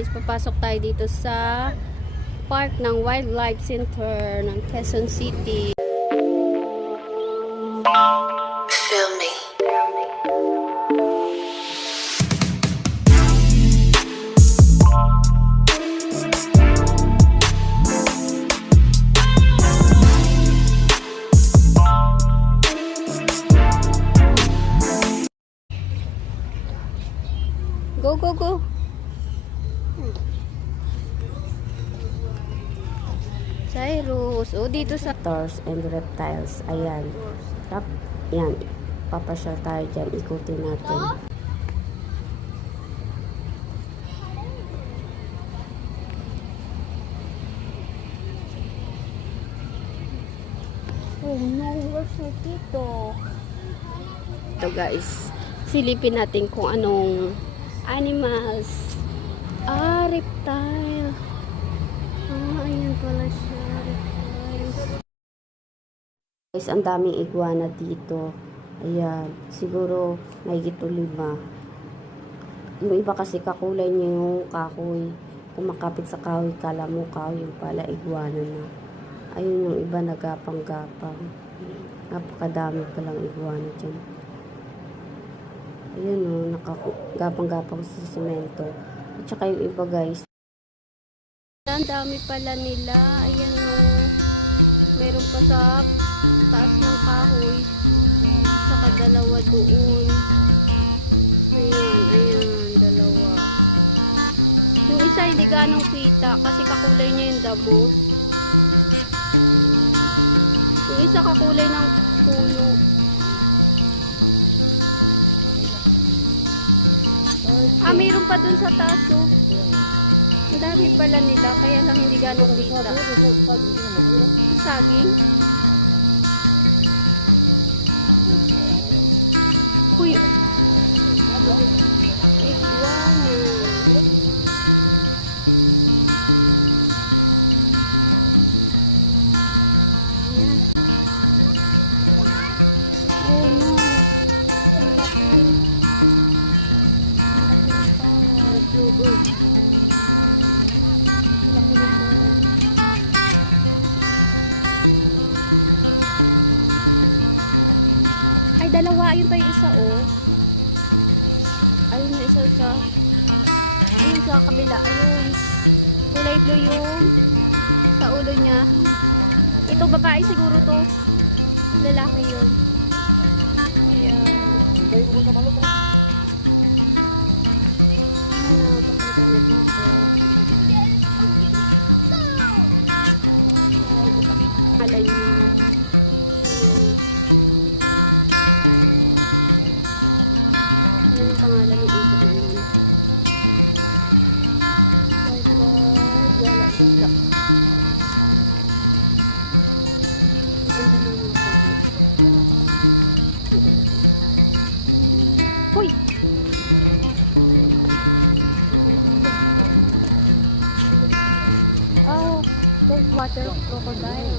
guys, papasok tayo dito sa park ng Wildlife Center ng Quezon City. Feel me. Go, go, go. Cyrus. O, dito sa Tours and Reptiles. Ayan. Tap. Yan. Papasyal tayo dyan. Ikutin natin. Oh no, where's your tito? Ito guys. Silipin natin kung anong animals. Reptile. Ayan pala siya. Reptiles. Guys, ang daming iguana dito. Ayan. Siguro, mahigit 5. Yung iba kasi kakulay niya yung kahoy. Kumakapit sa kahoy, kala mo kahoy, yung pala iguana na. Ayun yung iba nagapang-gapang. Napakadami palang iguana dyan. Ayan o, nakagapang-gapang sa semento. At saka yung iba guys. Ang dami pala nila. Ayan o. Meron pa sa taas ng kahoy. Saka dalawa doon. Ayan, dalawa. Yung isa hindi ganong kita kasi kakulay niya yung damo. Yung isa kakulay ng puno. Mayroon pa dun sa taas, oh. Ang dami pala nila, kaya lang hindi ganong kita. Saging. Uy. Iguana. Ayan. Oh no. Ay, dalawa. Ayun pa yung isa, oh. Ayun yung isa sa... Ayun sa kabila. Ayun. Kulay blue yung sa ulo niya. Ito, babae siguro to. Lalaki yun. Ayan. Pakita na dito. Alay niya. Ano ang pangalan ng ibig na yun? Wala dito. Ganda na yung Hoy! Oh, there's water crocodile.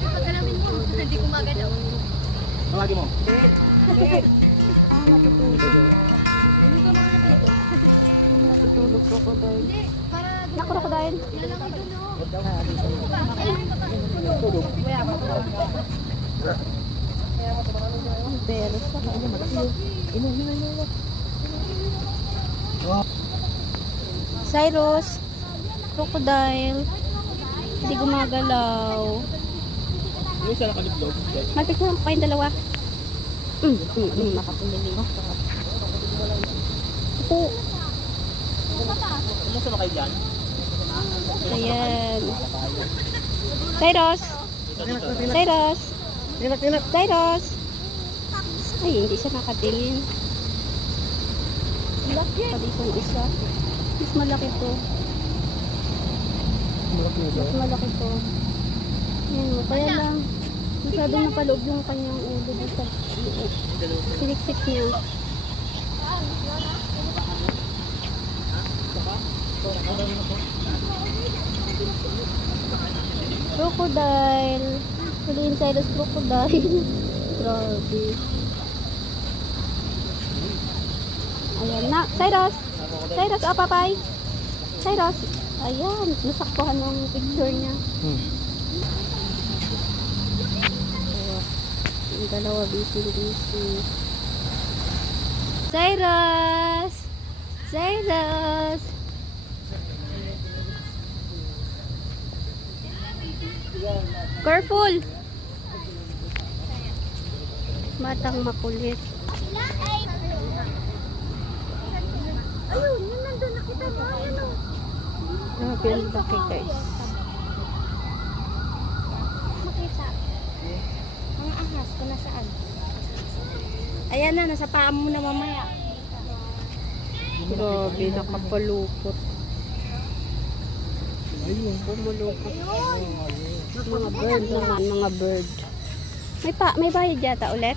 Pag-alamin mo, hindi ko magalaw. Tawagin mo. Natutulog. Natutulog crocodile. Na crocodile? Beres pa ka. Cyrus, crocodile. Hindi gumagalaw. Yung isa nakaliplog. Magpicture ko kayong dalawa. Makapuliling. Ito. Kumusta na kayo dyan? Ayan. Cyrus. Cyrus. Cyrus. Ay, hindi siya nakatingin. Malaki. Pati itong isa. Mas malaki to. Mas malaki to. Ayan, kaya lang. Masyadong napaloob yung kanyang ulo dito sa siliksik niya. Crocodile. Huliin Cyrus crocodile. Grabe. Ayan na. Cyrus! Cyrus, oh, papay! Cyrus! Ayan, nasaktuhan ng picture niya. Yung dalawa busy. Cyrus! Cyrus! Careful! Batang makulit. Ayun, yun nandun, nakita mo, ayun o. Grabe ang laki guys. Makita. Mga ahas, kung nasaan. Ayan na, nasa paa mo na mamaya. Grabe, nakapalupot. Ayun. Pumulupot. Mga bird naman, mga bird. May bayad yata ulit?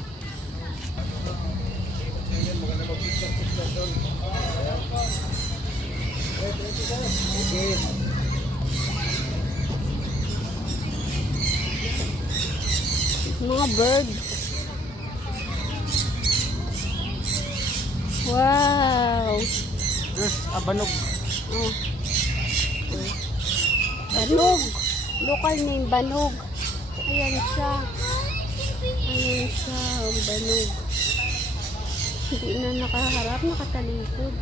Mga bird. Wow. Abanog. Oh. Banog. Local name, Banog. Ayan siya. Ayan siya, ang banog. Hindi na nakaharap, nakatalikod.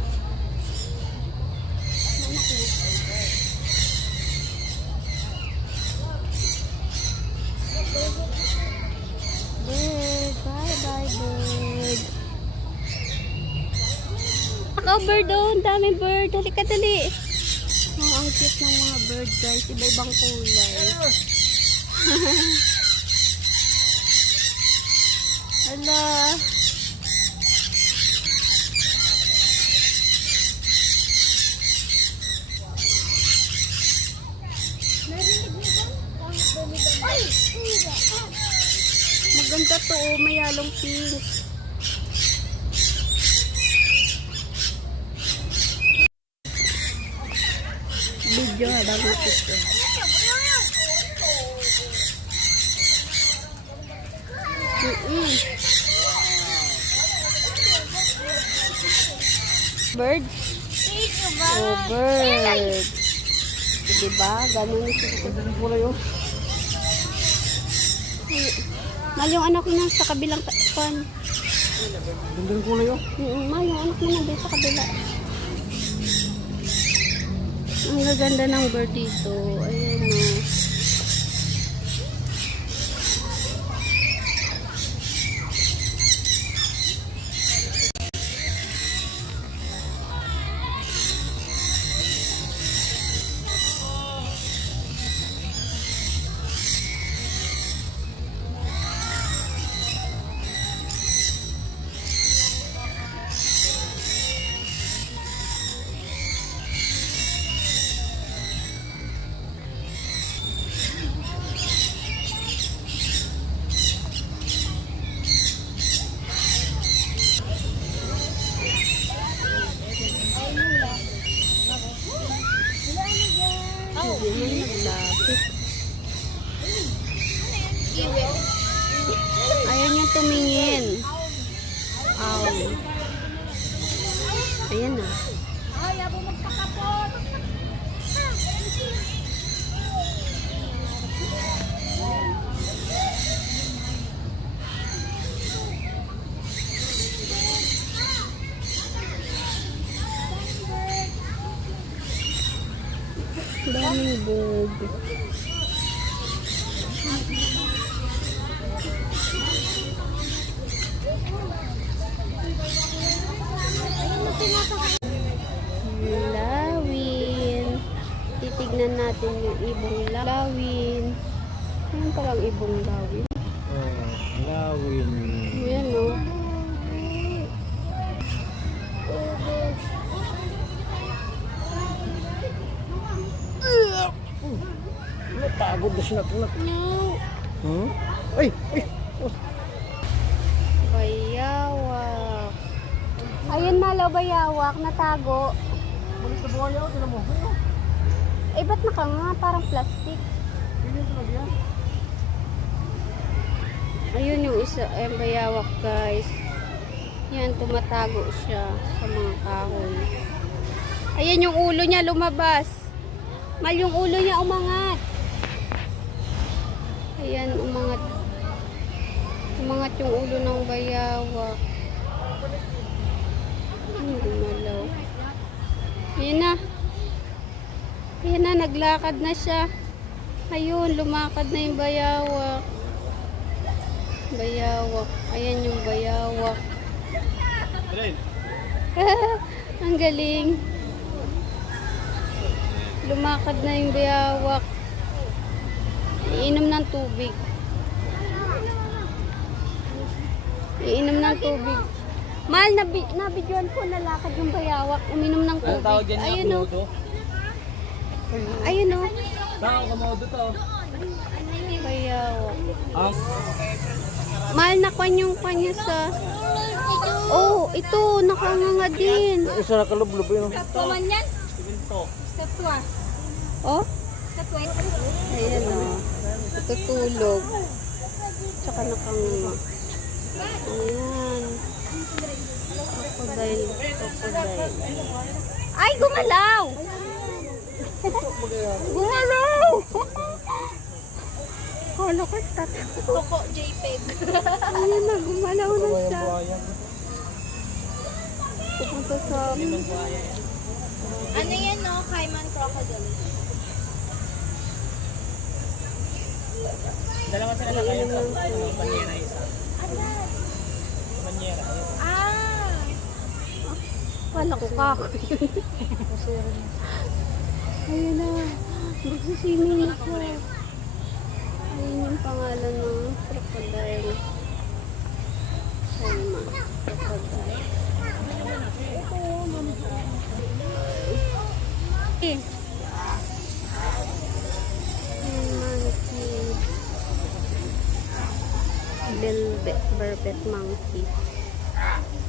Bird, bye-bye bird. Ako bird oh, ang daming bird. Halika dali. Oh, ang cute ng mga bird guys. Iba-ibang kulay. Hala. Maganda to oh, may yalong pink. Video habang nakita. Bird? Oh, bird. Diba? Ganun siya. Ganun pula yun. Mal yung anak mo na sa kabilang pan. Ganun pula yun. Mal yung anak mo na din sa kabila. Ang gaganda ng bird dito. Ayan o. Hindi man naglapit. Ayaw niya tumingin. Aw. Ayan na. Ay, abo magpakapot. Daming bird. Lawin. Titignan natin yung ibong lawin. Ayan palang ibong lawin. Lawin. Ayan o. Pagod na siya na. No. Ay! Bayawak. Ayun malo, bayawak. Natago. Malis na buhay ako, tinan mo. Eh, ba't naka nga? Parang plastic. Ganyan talaga yan. Ayun yung isa. Ayun, bayawak guys. Yan, tumatago siya sa mga kahoy. Ayan yung ulo niya lumabas. Mal, yung ulo niya umangat. Ayan, umangat. Umangat yung ulo ng bayawak. Gumalaw. Ayan na. Ayan na, naglakad na siya. Ayun, lumakad na yung bayawak. Bayawak. Ayan yung bayawak. Ang galing. Lumakad na yung bayawak. Iinom ng tubig. Iinom ng tubig. Mahal, nabidyoan ko nalakad yung bayawak. Uminom ng tubig. Ayun o. Ayun o. Saan kamodo to? Bayawak. Mahal, nakwan yung kanya sa... Oh, ito. Nakanganga din. Isa na kalublob yun. Paman yan? Sa tuwa. Oh? Sa tuwa. Ayan o. Tutulog. Tsaka nakanganga. Ayan. Crocodile. Crocodile. Ay, gumalaw! Gumalaw! Kala ko Toko JPEG. Ayan na, gumalaw na siya. Pupunta sa... Ano yan no? Cayman crocodile. Dalawa sila na kayo. Banyera isa. Asan? Banyera. Ah! Kala ko kako yun. Ayan na. Magsisimin na siya. Ayun yung pangalan ng crocodile. Salma. Crocodile. Eh. Monkey. Velvet Burbet monkey.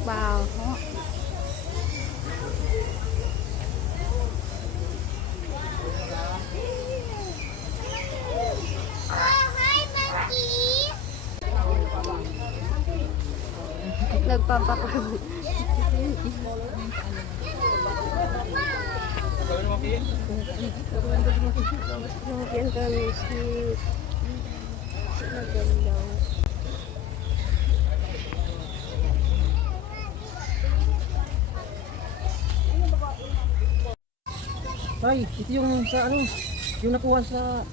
Wow. Nagpapakaroon. Yan kami si Nagalaw. Tay, ito yung sa ano, yung nakuha sa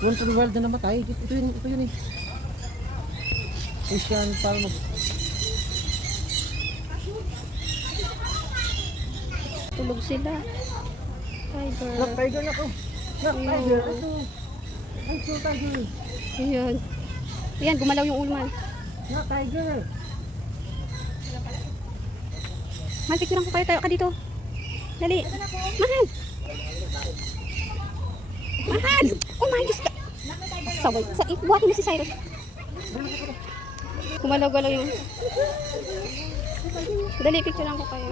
Walter Wild na namatay. Ito yun eh. Christian Palmo. Tulog sila. Tiger. Look, tiger na ko. Look, tiger. Ito. Ay, so tiger. Ayan. Ayan, gumalaw yung ulo man. Look, tiger. Mahal, picturean ko kayo. Tayo ka dito. Dali. Mahal. Mahal. Oh my Diyos ka. Saway. Buhatin mo si Cyrus. Gumalaw-galaw yung... Dali, picturean ko kayo.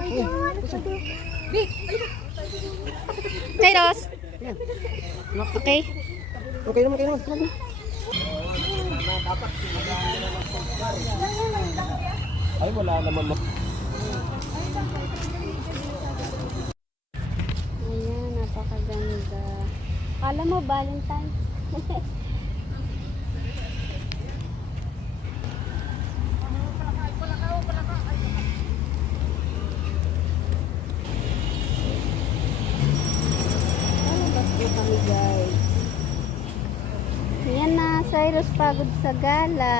Cyrus. Okay. Okay naman, okay naman. Ay, wala naman. Ayan, napakaganda. Kala mo, Valentine. Lalabas po kami, guys. Ayan na, Cyrus pagod sa gala.